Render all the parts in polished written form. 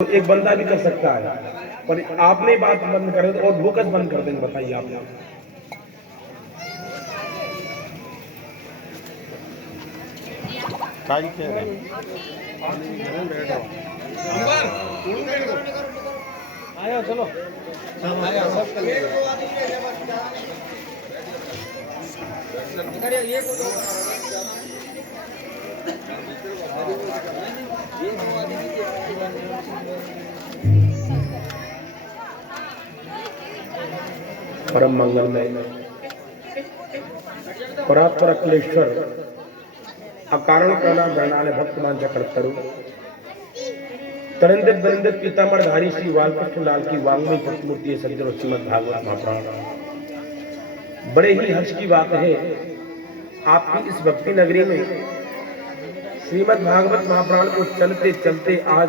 तो एक बंदा भी कर सकता है, पर आपने बात बंद कर दे और वो कैसे बंद कर देंगे बताइए आप। आया चलो आया सब कर ये परम मंगलमय परात्पर अखिलेश्वर अकारण करना गणाले भक्तमान चक्रतरु तरंदित बरिंदित पीताम्बरधारी श्री बालकृष्ण लाल की वांग्मयी प्रतिमूर्ति सज्जन श्रीमद् भागवत महापुराण। बड़े ही हर्ष की बात है आपकी इस भक्ति नगरी में श्रीमद् भागवत महापुराण को चलते चलते आज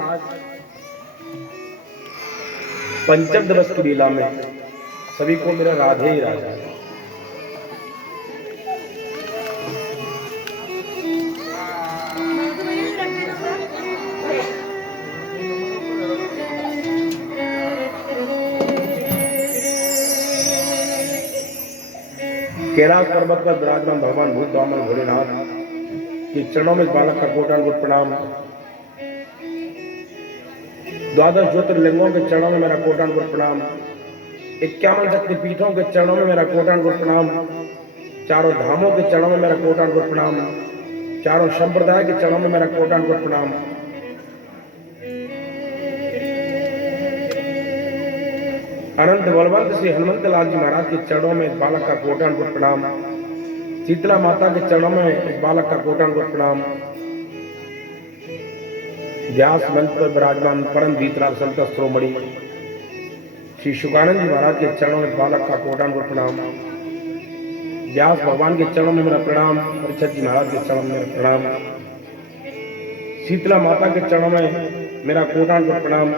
पंचम दिवस की लीला में सभी को मेरा राधे ही राधा। कैलाश पर्वत पर विराजमान भगवान भूत दामन भोलेनाथ के चरणों में बालक का कोटानुकोट प्रणाम। द्वादश ज्योतिर्लिंगों के चरणों में मेरा कोटानुकोट प्रणाम। 51 शक्तिपीठों के चरणों में मेरा कोटानुकोट प्रणाम। चारों धामों के चरणों में मेरा कोटानुकोट प्रणाम। चारों संप्रदाय के चरणों में मेरा कोटानुकोट प्रणाम। अनंत बलवंत श्री हनुमंत लाल जी महाराज के चरणों में इस बालक का कोटानुकोट प्रणाम। शीतला माता के चरणों में इस बालक का कोटानुकोट प्रणाम। व्यास मंच पर विराजमान परम वीतराग संत शिरोमणि श्री शुकानंद जी महाराज के चरणों में बालक का कोटानुकोट प्रणाम। व्यास भगवान के चरणों में मेरा प्रणाम। परीक्षित जी महाराज के चरणों में मेरा प्रणाम। शीतला माता के चरणों में मेरा कोटानुकोट प्रणाम।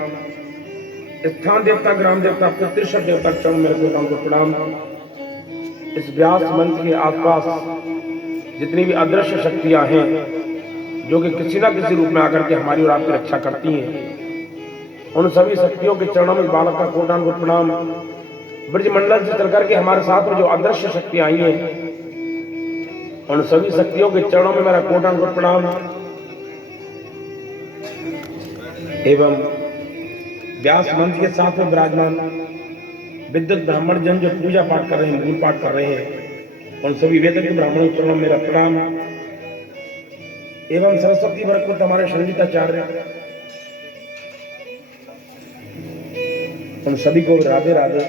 स्थान देवता, ग्राम देवता, पितृश्वर देवता के चरणों में मेरा कोटानुकोट प्रणाम। इस व्यास मंच के आसपास जितनी भी अदृश्य शक्तियां हैं जो कि किसी न किसी रूप में आकर के हमारी और आपकी रक्षा करती हैं, उन सभी शक्तियों के चरणों में बालक का कोटानुकोट प्रणाम। ब्रजमंडल से चलकर के हमारे साथ में जो अदृश्य शक्तियां आई हैं, उन सभी शक्तियों के चरणों में मेरा कोटानुकोट प्रणाम। एवं व्यास मंच के साथ में विराजमान विद्युत ब्राह्मण जन जो पूजा पाठ कर रहे हैं, मूल पाठ कर रहे हैं, उन सभी वेद के ब्राह्मणों के चरणों में मेरा प्रणाम। एवं सरस्वती वर्ग हमारे संगीताचार्य, उन सभी को राधे राधे।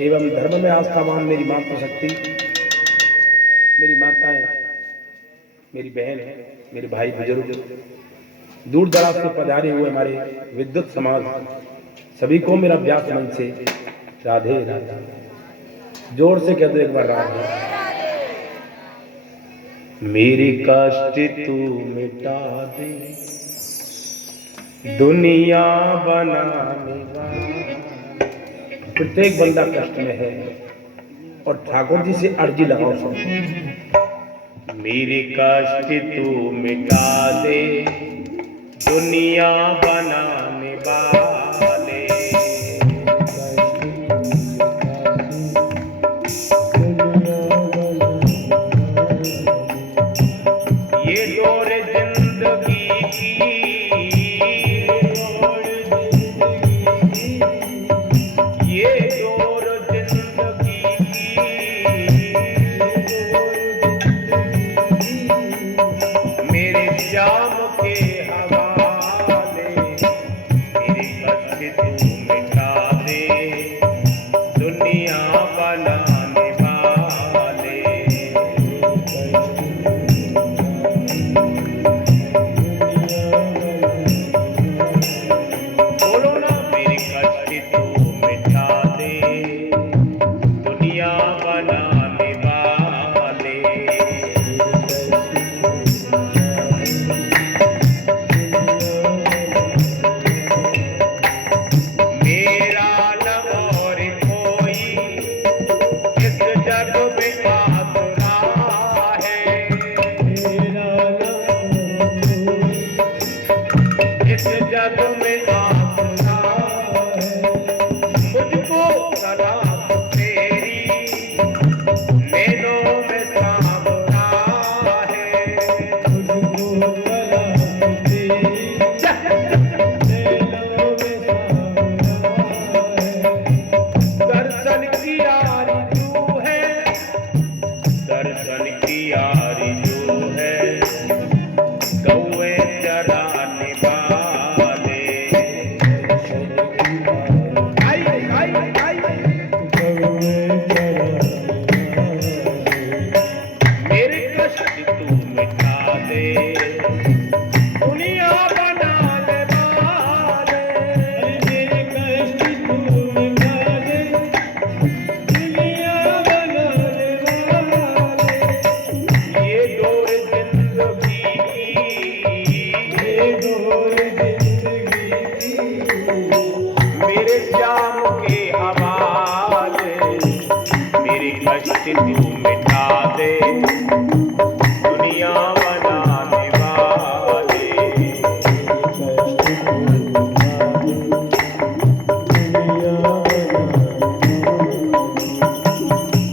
एवं धर्म में आस्थावान मेरी मातृशक्ति, मेरी माताएं, मेरी बहन है, मेरे भाई बुजुर्ग, दूर दराज से पधारे हुए हमारे विद्युत समाज, सभी को मेरा व्यास मन से राधे राधे। जोर से कह दो एक बार राधे। मेरी कष्ट तू मिटा दे, दुनिया बनाने वाला। प्रत्येक बंदा कष्ट में है और ठाकुर जी से अर्जी लगाओ सुनो। मेरी कष्ट तू मिटा दे, दुनिया बनाने वाले। ये दौर जिंदगी की, ये दौर जिंदगी की, मेरे श्याम के हवाले। आसरा है, मुझको तलाश तेरी नैनों में सांवरा है, मुझको तलाश तेरी नैनों में सांवरा है। दर्शन की आरज़ू है, दर्शन की आरज़ू है, गौए चराने वाले। आई आई आई गौए चराने वाले। मेरे कष्ट तू मिटा दे, दुनिया बनाने वाले। मेरे कष्ट तू मिटा दे, दुनिया बनाने वाले। ये डोर जिंदगी की, ये डोर जिंदगी की, मेरे श्याम के हवाले। मेरे कष्ट तू मिटा दे, दुनिया बनाने वाले।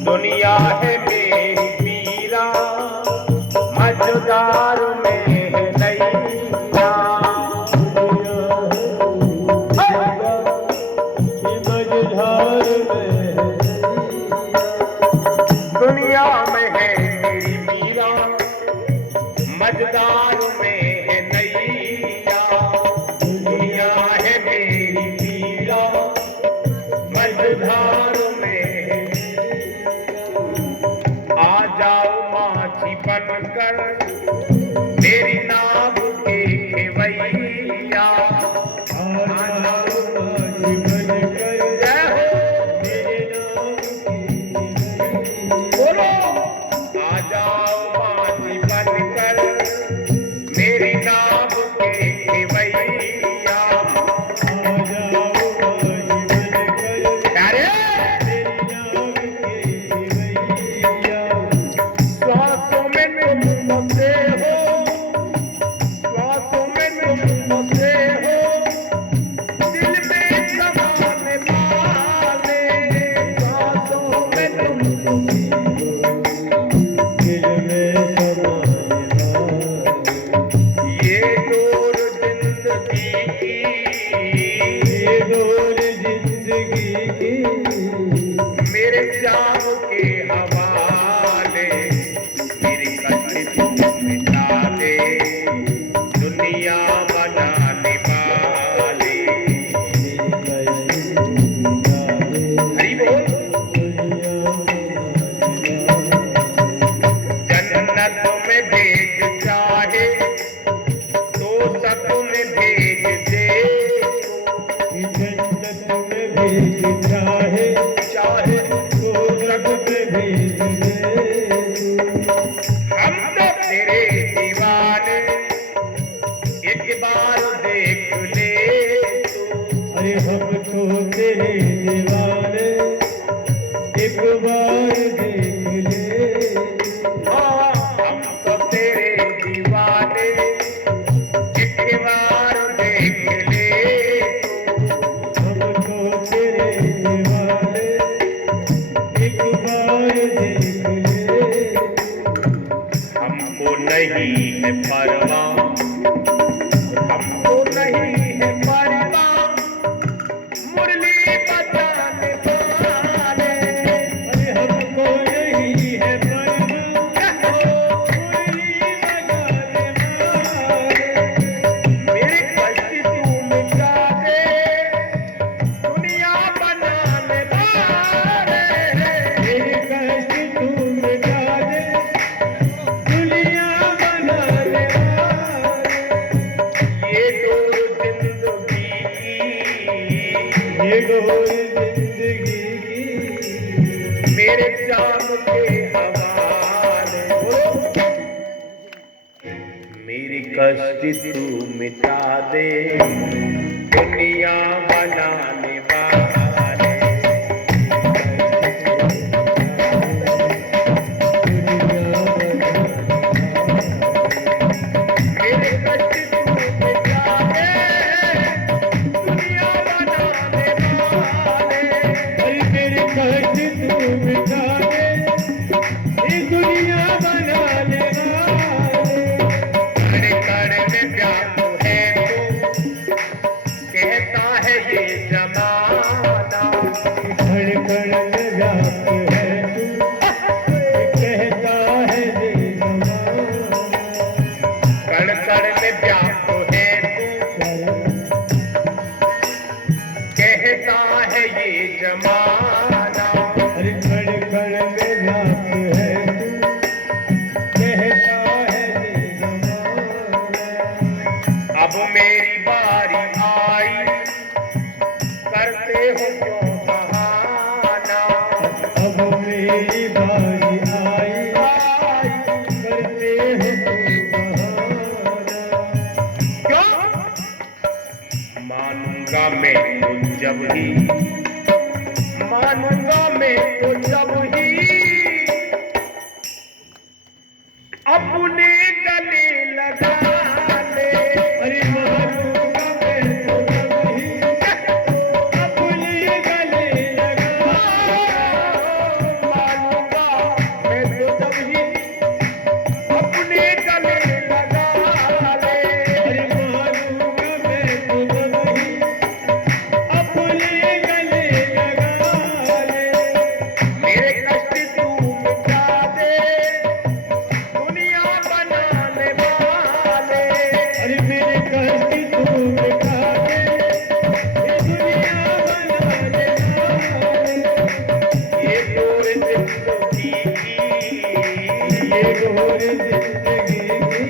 दुनिया है मेरी पीरा, मझधार में है नैया। दुनिया में है मेरी पीरा, मझधार में है नैया। दुनिया है मेरी पीरा, मझधार में है। आ जाओ माछी बनकर मेरी नाव के खेवैया। आ जाओ माछी बनकर, जय हो मेरे नाव की बोलो। आ जाओ माछी बनकर मेरी नाव के खेवैया। आ जाओ माछी बनकर, अरे मेरी नाव के खेवैया। श्वासों में तुम बसे हो, श्वासों में तुम बसे हो, दिल में समाने वाले। श्वासों में तुम बसे हो, दिल में समाने वाले। ये डोर जिंदगी की, ये डोर जिंदगी की, मेरे श्याम के हवाले। मेरे कष्ट तू मिटा दे, दुनिया बनाने वाले। हरि बोल। जन्नत में भेज चाहे तो सत में भेज दे, जन्नत में भेज चाहे चाहे तो सत में भेज दे। हम तो तेरे दीवाने, एक बार देख ले तू। अरे हम तो तेरे दीवाने, एक बार देख ले। हाँ, हम तो तेरे दीवाने, एक बार देख ले तू। हम तो तेरे दीवाने, एक बार देख ले। हमको नहीं है परवाह, हमको नहीं है परवाह, मुरली बजाने वाले। अरे हमको नहीं है परवाह, मुरली बजाने वाले। मेरे कष्ट तू मिटा दे, दुनिया बनाने वाले। मेरे कष्ट तू मिटा दे, दुनिया बनाने वाले। ये डोर जिंदगी की, ये डोर जिंदगी की, मेरे श्याम के हवाले। मेरी कष्ट तू मिटा दे, दुनिया बनाने वाले। मेरे कष्ट तू मिटा दे, हो क्यों बहाना, अब मेरी बारी आई, करते हो बहाना। क्यों मानूंगा मैं तो जब ही, मानूंगा मैं तो जब ही अपने गले लगा ले। अरे मानूंगा मैं तो जब ही अपने गले लगा, मानूंगा मैं तो जब ही अपने गले लगा ले। अरे मानूंगा मैं तो जब ही अपने गले लगा ले। मेरे कष्ट तू मिटा दे, दुनिया बनाने वाले। अरे मेरे कष्ट तू मिटा दे, ये दुनिया बनाने वाले। ये घोर जिंदगी की, ये घोर जिंदगी की,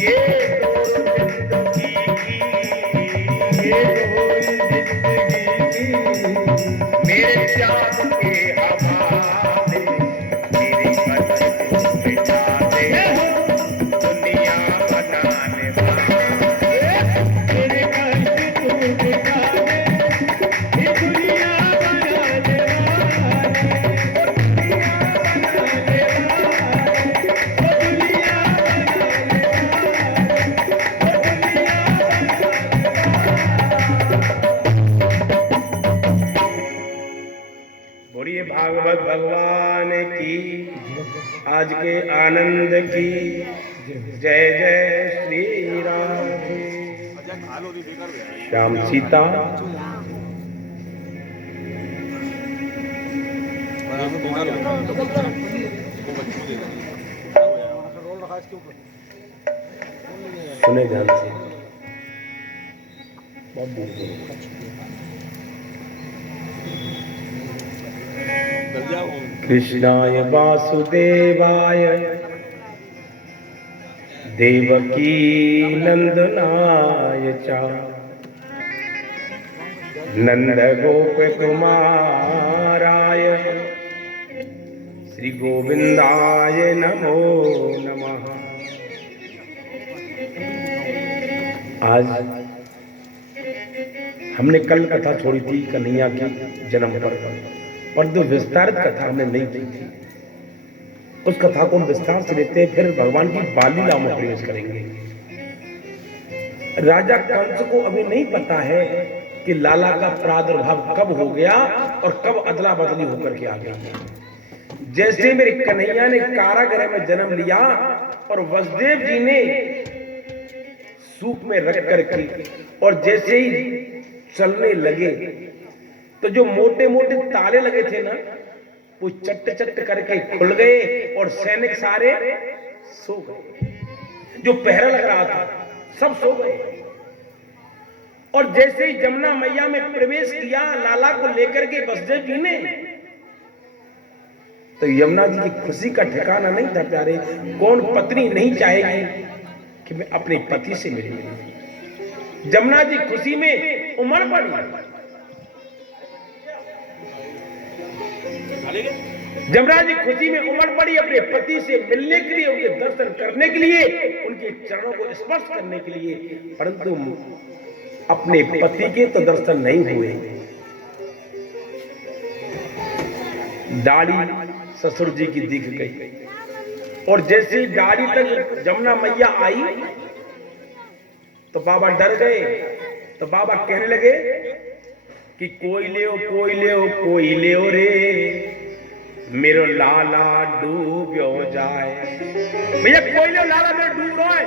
ये घोर जिंदगी की, ये घोर जिंदगी की। मेरे त्याग के हवाले, मेरे कष्ट तू मिटा दे, दुनिया बनाने वाले। मेरे कष्ट तू मिटा दे, ये दुनिया बनाने वाले। दुनिया बनाने वाले, ओ दुनिया बनाने वाले, ओ दुनिया। बोलिए भागवत भगवान की, आज के आनंद की जय जय श्री राधे। श्याम सीता सुने ध्यान से, बहुत दूर कृष्णाय वासुदेवाय देवकी नंदनाय च नंद गोप कुमाराय श्री गोविंदाय नमो नमः। आज हमने कल कथा छोड़ी थी कन्हैया की जन्म पर जो विस्तारित कथा हमने नहीं की थी, उस कथा को हम विस्तार से लेते हैं, फिर भगवान की बाल लीला में प्रवेश करेंगे। राजा कंस को अभी नहीं पता है कि लाला का प्रादुर्भाव कब हो गया और कब अदला बदली होकर के आ गई। जैसे मेरे कन्हैया ने कारागृह में जन्म लिया और वसुदेव जी ने सूप में रख करके और जैसे ही चलने लगे तो जो मोटे मोटे ताले लगे थे ना, वो चट्ट चट्ट करके खुल गए और सैनिक सारे सो गए। जो पहरा लग रहा था सब सो गए। और जैसे ही जमुना मैया में प्रवेश किया लाला को लेकर के वसुदेव जी ने, तो यमुना जी की खुशी का ठिकाना नहीं था। प्यारे, कौन पत्नी नहीं चाहेगी कि मैं अपने पति से मिलूं। जमुना जी खुशी में उमड़ पड़ी। जमुना जी खुशी में उमड़ पड़ी अपने पति से मिलने के लिए, उनके दर्शन करने के लिए, उनके चरणों को स्पर्श करने के लिए, परंतु अपने पति के तो दर्शन नहीं हुए। दाढ़ी ससुर जी की दिख गई और जैसे ही दाढ़ी तक जमुना मैया आई तो बाबा डर गए। तो बाबा कहने लगे कि कोई ले रे, मेरो लाला डूब्यो जाए। भैया कोई ले लाला मेरे डूब रहा है,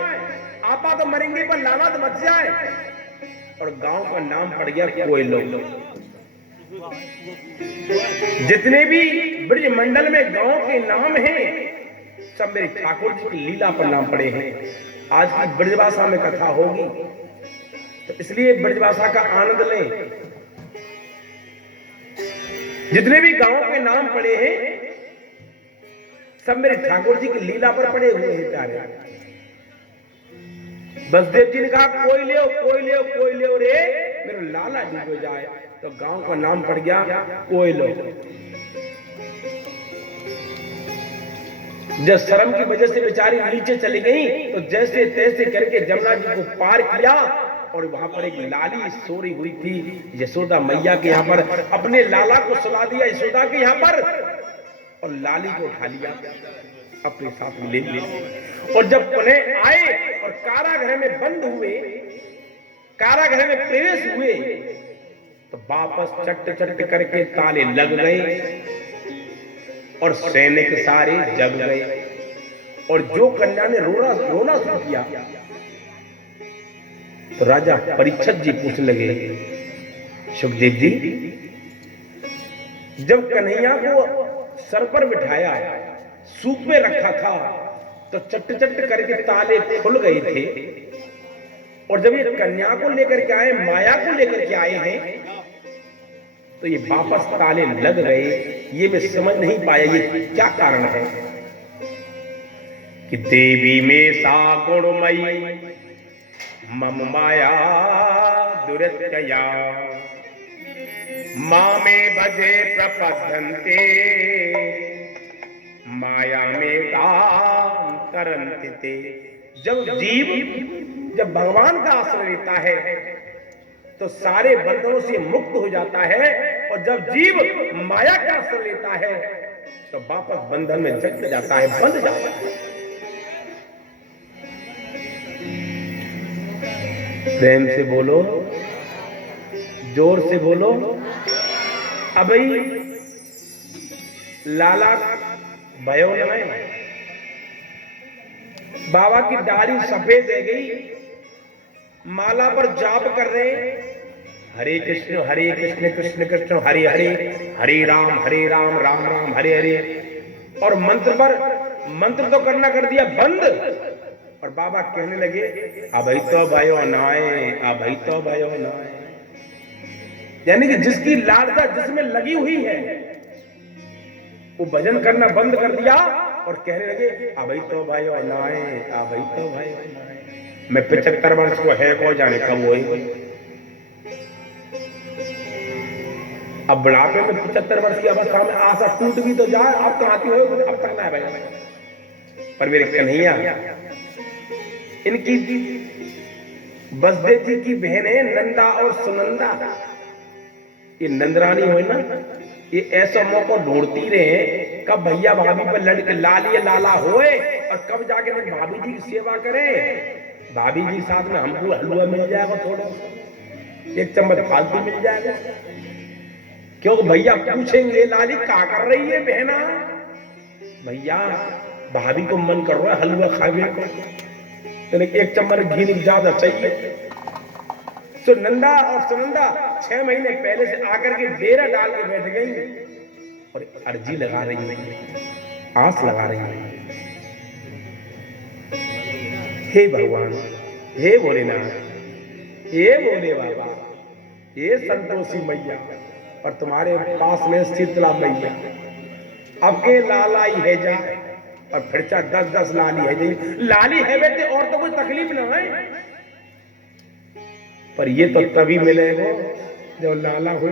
आपा तो मरेंगे पर लाला तो बच जाए। और गांव का नाम पड़ गया कोयलो। जितने भी ब्रज मंडल में गांव के नाम हैं सब मेरे ठाकुर जी की लीला पर नाम पड़े हैं। आज की ब्रजभाषा में कथा होगी तो इसलिए ब्रजभाषा का आनंद लें। जितने भी गांव के नाम पड़े हैं सब मेरे ठाकुर जी की लीला पर पड़े हुए हैं। प्यारे, वसुदेव जी ने कहा कोई ले रे, मेरे लाला डूब जाए तो गांव का नाम पड़ गया कोयलो। जब शर्म की वजह से बेचारी नीचे चली गई तो जैसे तैसे करके जमुना जी को पार किया और वहां पर एक लाली सोरी हुई थी यशोदा मैया के यहाँ पर, अपने लाला को सुला दिया यशोदा के यहाँ पर और लाली को उठा लिया अपने साथ में ले लिया। और जब पुनः आए और कारागृह में बंद हुए, कारागृह में प्रवेश हुए तो वापस चट चट करके ताले लग गए और सैनिक सारे जग गए। और जो कन्या ने रोना शुरू किया तो राजा परीक्षित जी पूछने लगे, सुखदेव जी, जब कन्हैया को सर पर बिठाया सूप में रखा था तो चट चट करके ताले खुल गए थे, और जब ये कन्या को लेकर के आए, माया को लेकर के आए हैं तो ये वापस ताले लग गए। ये मैं समझ नहीं पाया ये क्या कारण है कि देवी में सा गुणमयी मम माया दुरत्यया माँ में भजे प्रपद्यन्ते माया में काम तरन्ते। जब जब भगवान का आश्रय लेता है तो सारे बंधनों से मुक्त हो जाता है, और जब जीव माया का आश्रय लेता है तो वापस बंधन में जकड़ जाता है, बंध जाता है। प्रेम से बोलो, जोर से बोलो। अबे लाला भयो न बाबा की दाढ़ी सफेद रह गई, माला पर जाप कर रहे हैं, हरे कृष्ण कृष्ण कृष्ण हरे हरे, हरे राम राम राम हरे हरे। और मंत्र तो करना कर दिया बंद, और बाबा कहने लगे अभी तो भयो नाए, अभी तो भयो नाए। यानी कि जिसकी लालसा जिसमें लगी हुई है वो भजन करना बंद कर दिया और कहने लगे अभी तो भयो नाए, अभी तो भयो नाए। मैं 75 वर्ष को है, को जाने कब हुई। अब बुढ़ापे में 75 वर्ष की अवस्था में आशा टूट भी तो जाए, अब कहां की हो, अब तक ना भाई। पर मेरे कन्हैया, इनकी बसदेव जी की बहन है नंदा और सुनंदा, ये नंदरानी हो ना, ये ऐसा मौका ढूंढती रहे कब भैया भाभी पर लड़के लालिए लाला होए और कब जाके भाभी जी की सेवा करें। भाभी जी साथ में हमको हलवा मिल जाएगा, थोड़ा एक चम्मच फालतू मिल जाएगा, क्योंकि भैया पूछेंगे लाली क्या कर रही है बहना, भैया भाभी को मन कर रहा है हलवा खाने को, तो एक चम्मच घी ज्यादा चाहिए। तो नंदा और सुनंदा 6 महीने पहले से आकर के डेरा डाल के बैठ गई और अर्जी लगा रही है, आस लगा रही है, हे भगवान, हे भोलेनाथ, हे भोले बाबा, हे संतोषी मैया और तुम्हारे पास में शीतला मैया, अब के लाला ही है जा और फिर 10-10 लाली है जी, लाली है बेटे और तो कोई तकलीफ ना है, पर ये तो तभी मिलेगा जब लाला हो।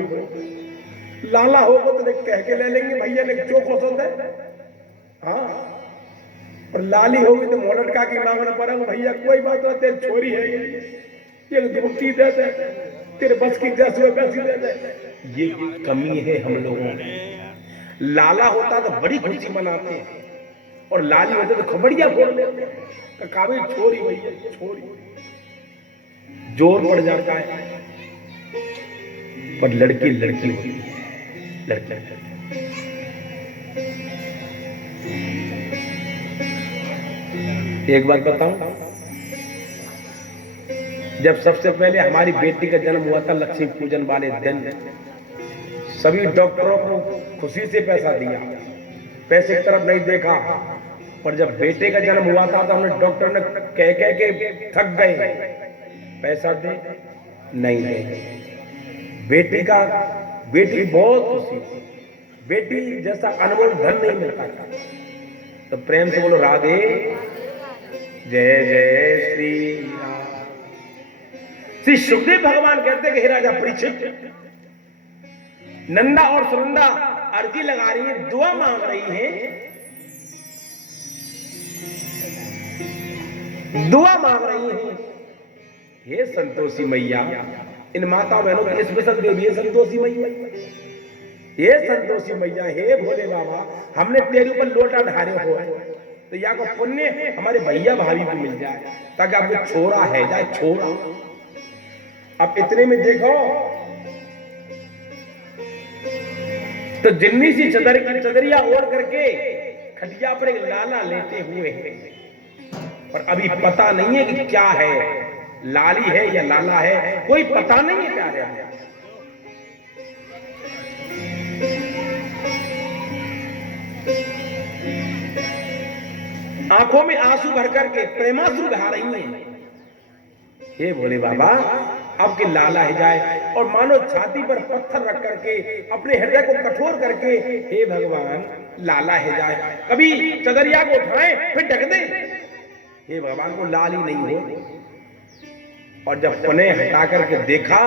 लाला होगा तो कह के ले लेंगे भैया ने चोखो सो दे, हाँ, और लाली होगी तो मोलटका की मांगना पड़ेगा, भैया कोई बात नहीं, तेरी छोरी है ये दुखती दे दे, तेरे बस की जैसी वैसी दे दे। ये कमी है हम लोगों में। लाला होता तो बड़ी खुशी मनाते हैं और लाली होते तो खबड़िया फोड़ लेते हैं, काबिल छोरी भैया छोरी, जोर पड़ जाता है। पर लड़की लड़की होती है, लड़की। एक बात बताऊं, जब सबसे पहले हमारी बेटी का जन्म हुआ था लक्ष्मी पूजन वाले दिन, सभी डॉक्टरों को खुशी से पैसा दिया, पैसे की तरफ नहीं देखा, पर जब बेटे का जन्म हुआ था तो हमने डॉक्टर ने कह के थक गए, पैसा दे नहीं दे। बेटी बहुत खुशी, बेटी जैसा अनमोल धन नहीं मिलता। तो प्रेम से बोलो राधे, जय जय श्री राम। श्री सुखदेव भगवान कहते हैं कि हे राजा परीक्षित, नंदा और सुनंदा अर्जी लगा रही है, दुआ मांग रही है, दुआ मांग रही है। हे संतोषी मैया, इन माता बहनों की स्पेशल देवी है संतोषी मैया। हे संतोषी मैया, हे भोले बाबा, हमने तेरे ऊपर लोटा ढारे हो है, तो या को पुण्य हमारे भैया भाभी को मिल जाए, ताकि आपको छोरा है जाए छोरा। अब इतने में देखो तो जिन्नी सी चदर की चदरिया ओढ़ करके खटिया पर एक लाला लेटे हुए हैं, और अभी पता नहीं है कि क्या है, लाली है या लाला है, कोई पता नहीं है प्यारे। आंखों में आंसू भर करके प्रेमाश्रु बहा रही हैं। हे भोले बाबा, आपके लाला है जाए, और मानो छाती पर पत्थर रख करके अपने हृदय को कठोर करके, हे भगवान लाला है जाए, कभी चदरिया को उठाएं फिर ढक दें, हे भगवान को लाल ही नहीं हो। और जब पुनः हटा करके देखा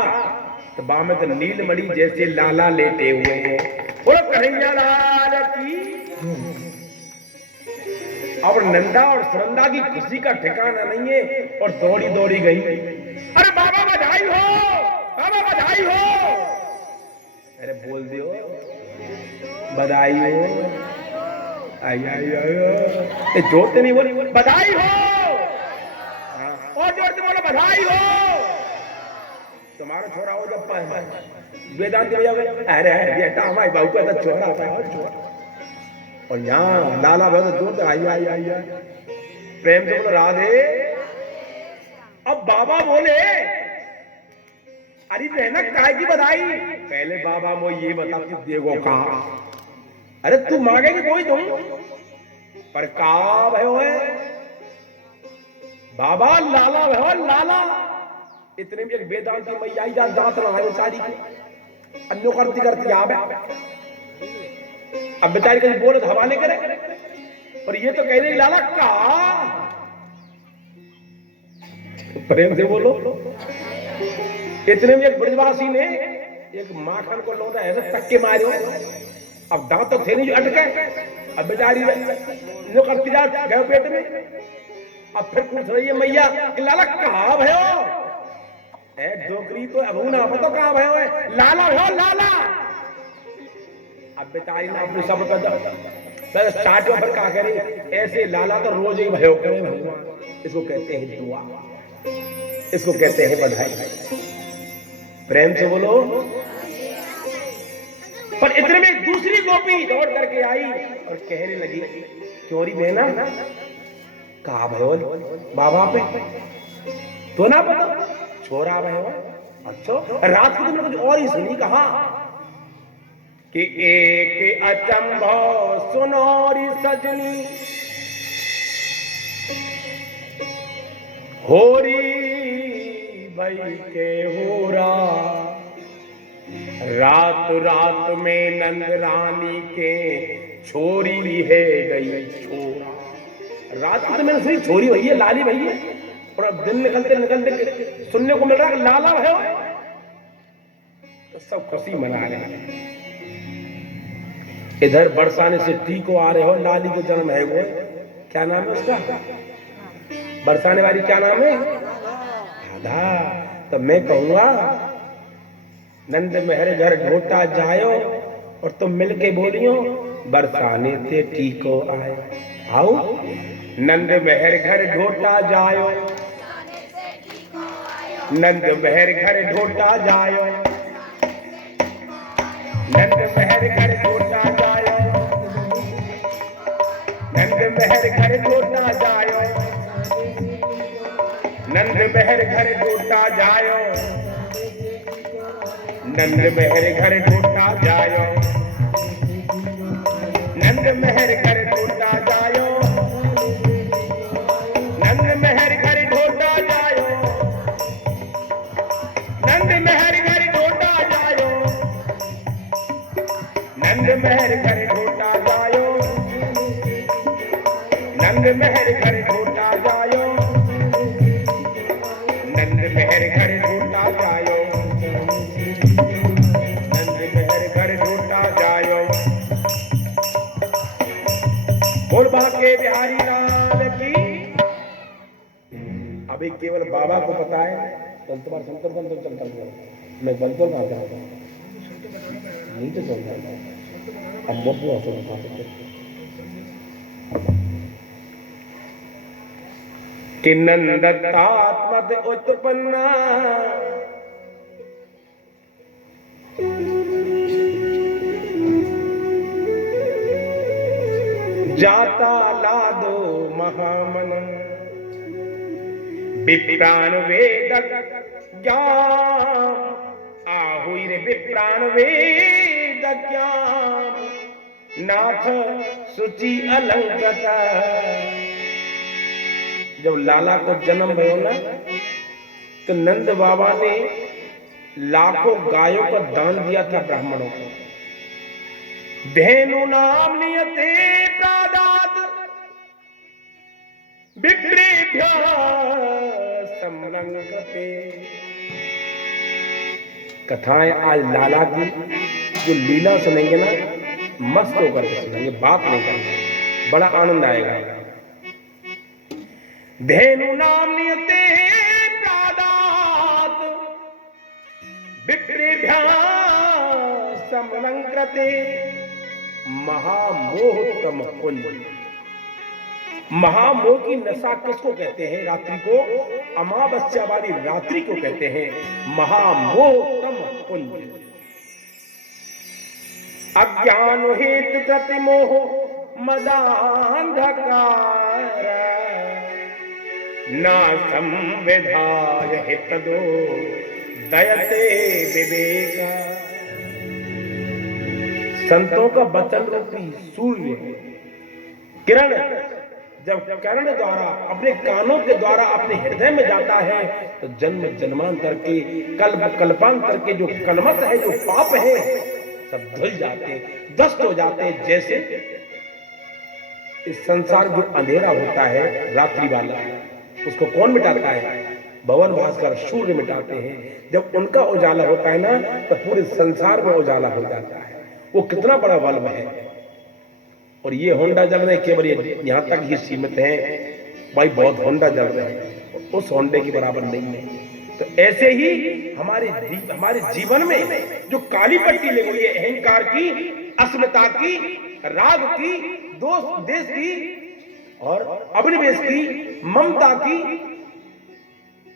तो बाम तो नीलमणि जैसे लाला लेटे हुए हैं। बोलो कन्हैया लाल की। और नंदा और सुनंदा की खुशी का ठिकाना नहीं है, और दौड़ी दौड़ी गई, अरे बाबा बधाई हो, बाबा बधाई हो। अरे बोल दियो बधाई हो, आई आई आई, जोरते नहीं बोली, बधाई हो, और जोर से बोलो बधाई हो। तुम्हारा छोरा हो जब वेदांत भैया, अरे बेटा हमारे बाबू का तो छोरा आता है, और यहाँ लाला बहुत दूर से आई आई आई, प्रेम से बोलो राधे। अब बाबा बोले, अरे बहना काय की बधाई, पहले बाबा वो ये बता तू देगो कहा, अरे तू मांगेगी कोई तुम पर का भयो है बाबा, लाला भयो लाला। इतने में एक वेदांत की मैया आई जा, दांत ना है बेचारी की, अन्यों करती करती आ अब बेचारी कहीं बोले तो हवाले करे, और ये तो कह रही लाला का, प्रेम से बोलो। इतने में एक ब्रजवासी ने एक माखन को लौटा ऐसे टक्के मारे, अब दांत तो थे नहीं जो अटके, अब बेचारी जो करती जा गए पेट में। अब फिर पूछ रही है मैया कि लाला कहाँ भयो, डोकरी तो अब ना पता कहाँ भयो है, लाला हो लाला। अब बेचारी ने अपने सब स्टार्ट पर कहा करे, ऐसे लाला तो रोज ही भयो करे भगवान। इसको कहते हैं दुआ, इसको कहते हैं बधाई। प्रेम से बोलो। पर इतने में दूसरी गोपी दौड़ करके आई और कहने लगी, चोरी बहना कहा भयो बाबा पे तो ना पता, छोरा भयो। अच्छा रात को तुमने कुछ और ही सुनी, कहा कि एक अचंभो सुनोरी सजनी होरी भई के होरा, रात रात में नंद रानी के छोरी है गई छोरा। रात को तो मैंने सुनी छोरी भई है, लाली भई है, और अब दिन निकलते निकलते सुनने को मिल रहा है लाला है, तो सब खुशी मना रहे हैं। इधर बरसाने से टीको आ रहे हो, लाली को जन्म है वो, क्या नाम है उसका, बरसाने वाली क्या नाम है, राधा। तो मैं कहूंगा नंद मेहर घर ढोटा जायो, और तुम मिलके बोलियो बरसाने से टीको आए। आओ नंद मेहर घर ढोटा जायो, नंद मेहर घर ढोटा जायो, नंद मेहर घर ढोटा जायो, नंद मेहर घर ढोटा जायो, नंद मेहर घर ढोटा जायो, नंद मेहर घर ढोटा जायो, नंद मेहर घर ढोटा जायो, नंद मेहर घर ढोटा जायो, नंद मेहर घर ढोटा जायो, नंद मेहर घर ढोटा जायो, नंद मेहर घर ढोटा जायो, नंद मेहर घर ढोटा अभी केवल बाबा को पता है तो तुम्हारा संतर बंद तो चलता हुआ मैं बंद तो कहाँ पे नहीं तो चलता अब बहुत बुरा असर होता है कि नंदतात्मत उत्पन्ना जाता लादो महामन विप्राण वेद ज्ञान आहुई रे विप्राण वेद ज्ञान नाथ सुचि अलंकृता। जब लाला को जन्म भयो ना तो नंद बाबा ने लाखों गायों का दान दिया था ब्राह्मणों को। धेनु नाम नियते प्रादात विप्रेभ्य समलंकते। कथाएं आज लाला की जो लीला सुनेंगे ना मस्त होकर के सुनेंगे, बात नहीं करेंगे, बड़ा आनंद आएगा। धेनु नाम नियते प्रादात विप्रेभ्य समलंकृते महामोहतम पुंज। महामोह की नशा किसको कहते हैं? रात्रि को, अमावस्या वाली रात्रि को कहते हैं महामोहतम पुंज। अज्ञान हेतु प्रतिमोह मदांधकार ना संविधाय हितदो दयते विवेका। संतों का वचन रूपी सूर्य किरण जब किरण द्वारा अपने कानों के द्वारा अपने हृदय में जाता है तो जन्म जन्मांतर के कल्प कल्पांतर के जो कलमत है, जो पाप है, सब धुल जाते, दस्त हो जाते। जैसे इस संसार जो अंधेरा होता है रात्रि वाला, उसको कौन मिटाता है? भवन भास्कर सूर्य मिटाते हैं। जब उनका उजाला होता है ना तो पूरे संसार में उजाला हो जाता है। वो कितना बड़ा बल्ब है। और ये होंडा जल रहे केवल यहाँ तक ही सीमित है भाई, बहुत होंडा जल रहे हैं, उस होंडे के बराबर नहीं है। तो ऐसे ही हमारे जीवन में जो काली पट्टी लगी हुई है अहंकार की, अस्मिता की, राग की, दोस्त देश की और अभिनिवेश की, ममता की,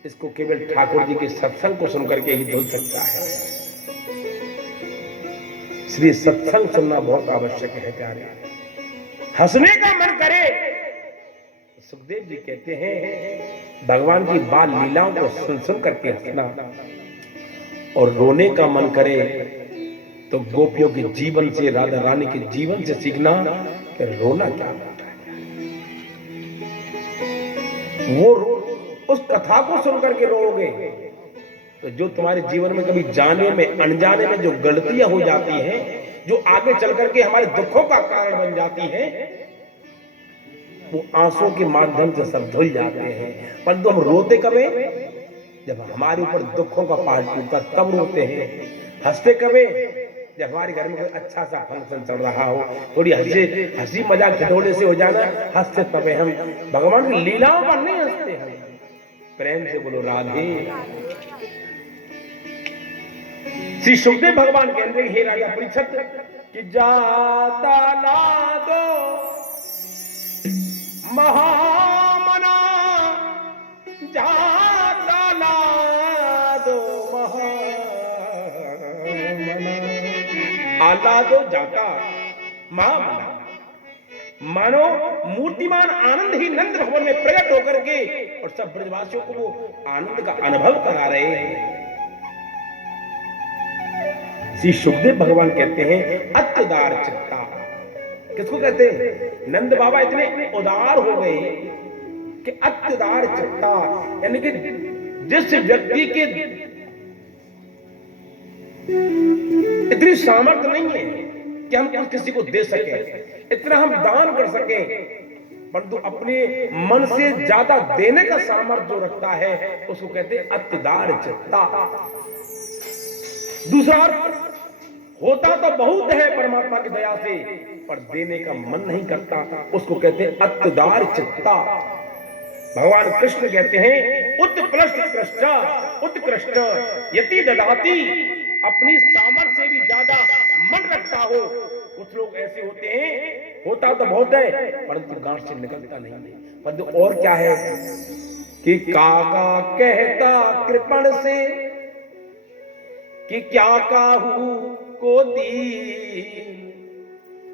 इसको केवल ठाकुर जी के सत्संग को सुनकर के ही धुल सकता है। इसलिए सत्संग सुनना बहुत आवश्यक है प्यारे। हंसने का मन करे, सुखदेव जी कहते हैं भगवान की बाल लीलाओं को सुन सुन करके हंसना, और रोने का मन करे तो गोपियों के जीवन से, राधा रानी के जीवन से सीखना कि रोना क्या होता है। वो उस कथा को सुन करके रोओगे तो जो तुम्हारे जीवन में कभी जाने में अनजाने में जो गलतियां हो जाती हैं, जो आगे चल करके हमारे दुखों का कारण बन जाती हैं, वो आंसुओं के माध्यम से सब धुल जाते हैं। परंतु हम रोते कब हैं? जब हमारे ऊपर दुखों का पहाड़ टूटता तब रोते हैं। हंसते कब हैं? जब हमारे घर में कोई अच्छा सा फंक्शन चल रहा हो, थोड़ी हंसी मजाक खिलौने से हो जाना, हंसते तब हम भगवान की लीलाओं पर नहीं हंसते। हम प्रेम से बोलो राधे। श्री सुखदेव भगवान कहते हैं हे राजा परीक्षित कि जाता लादो महामना, जाता लादो महामना, आलादो जाता महामना। मानो मूर्तिमान आनंद ही नंद भवन में प्रकट होकर के और सब ब्रजवासियों को वो आनंद का अनुभव करा रहे हैं। श्री सुखदेव भगवान कहते हैं अत्युदार चित्ता। किसको कहते हैं? नंद बाबा इतने उदार हो गए कि अत्युदार चित्ता, यानी कि जिस व्यक्ति के इतनी सामर्थ्य नहीं है कि हम कुछ किसी को दे सके, इतना हम दान कर सके, परंतु अपने मन से ज्यादा देने का सामर्थ्य जो रखता है उसको कहते हैं अत्युदार चित्ता। दूसरा होता तो बहुत है परमात्मा की दया से, पर देने का मन नहीं करता, उसको कहते हैं अत्युदार चित्ता। भगवान कृष्ण कहते हैं उत्कृष्ट यति ददाती, अपनी सामर्थ्य से भी ज्यादा मन रखता हो। कुछ लोग ऐसे होते हैं, होता तो बहुत है परंतु गांठ से निकलता नहीं है। परंतु और क्या है कि कागा कहता कृपण से कि क्या काहू को दी,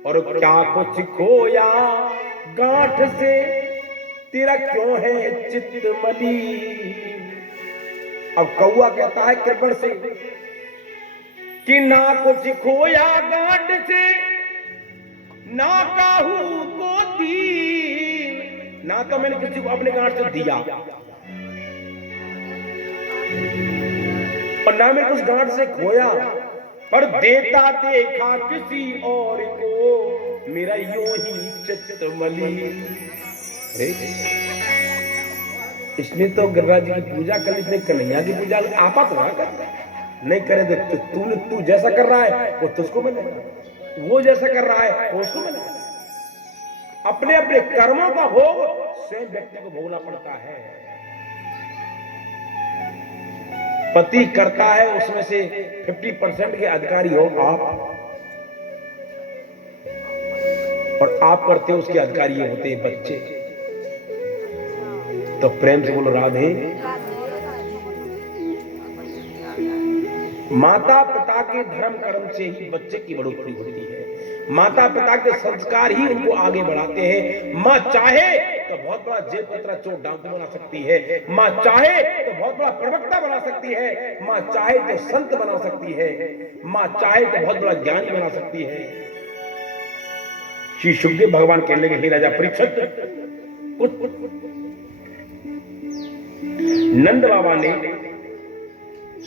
और क्या कुछ खोया गांठ से, तेरा क्यों है चित्त मली। अब कौआ कहता है कृपण से कि ना कुछ खोया गांठ से, ना काहू को दी, ना तो मैंने किसी को अपने गांठ से दिया और ना मैंने उस गांठ से खोया, पर देता देखा किसी और को, मेरा यूं ही चित्त मली। इसने तो गिरिराज जी की पूजा कर ली, इसने कन्हैया की पूजा आपा तो ना कर, नहीं करे तो तू जैसा कर रहा है वो तुझको मिलेगा, वो जैसा कर रहा है वो उसको मिलेगा। अपने अपने कर्मों का भोग स्वयं व्यक्ति को भोगना पड़ता है। पति करता है उसमें से 50% के अधिकारी हो आप, और आप करते हो उसके अधिकारी ये होते हैं बच्चे। तो प्रेम से बोलो राधे। माता पिता के धर्म कर्म से ही बच्चे की बढ़ोतरी होती है। माता पिता के संस्कार ही उनको आगे बढ़ाते हैं। माँ चाहे तो बहुत बड़ा जेल कतरा चोर डाकू बना सकती है, माँ चाहे तो बहुत बड़ा प्रवक्ता बना सकती है, माँ चाहे तो संत बना सकती है, माँ चाहे तो बहुत बड़ा ज्ञानी बना सकती है। श्री सुखदेव भगवान कहने लगे, हे राजा परीक्षित, नंद बाबा ने